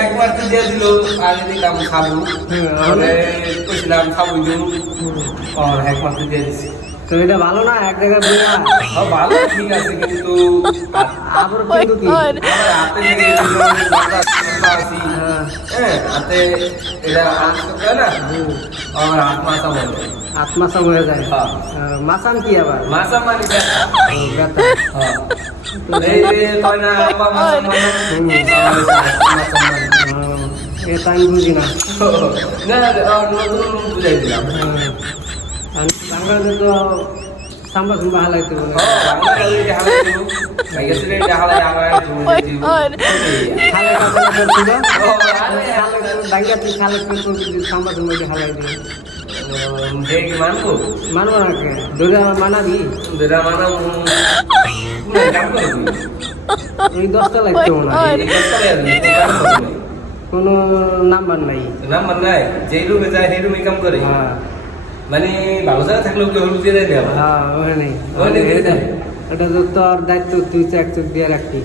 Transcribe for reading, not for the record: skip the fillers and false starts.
এক মাসে দিয়ে দিল আগে দিলাম খাবো কইছিলাম খাবো দিন এক মাসে দিয়ে দিছি তো এটা ভালো না এক জায়গায় বিয়া ভালো ঠিক আছে কিন্তু আবার কিন্তু কি আমার হাতে লেগে আছি হ্যাঁ হাতে এটা আনতে না আমার হাত মাথা বলে আত্মা সময় যায় হ্যাঁ মাসান কি আবার মাথা মানে ব্যথা ব্যথা হ্যাঁ এই যে কয় না আপা মাথা মানে এটা আমি বুঝি না না নতুন বুঝাই দিলাম বাংলাদেশে তো সাম্বা সুম্বা হালাইতে বলে সাম্বা সুম্বা হালাই দিবে মানবো না কে ধরে আমার মানাবি এই 10টা লাগতে না কোনো নাম্বার নাই নাম্বার নাই যেই রুমে যায় সেই রুমে কাম করে হ্যাঁ মানে ভালো জায়গা থাকলেও কেউ রুম দিয়ে দেয় হ্যাঁ ওখানে এটা তো তোর দায়িত্ব তুই চেক দিয়ে রাখবি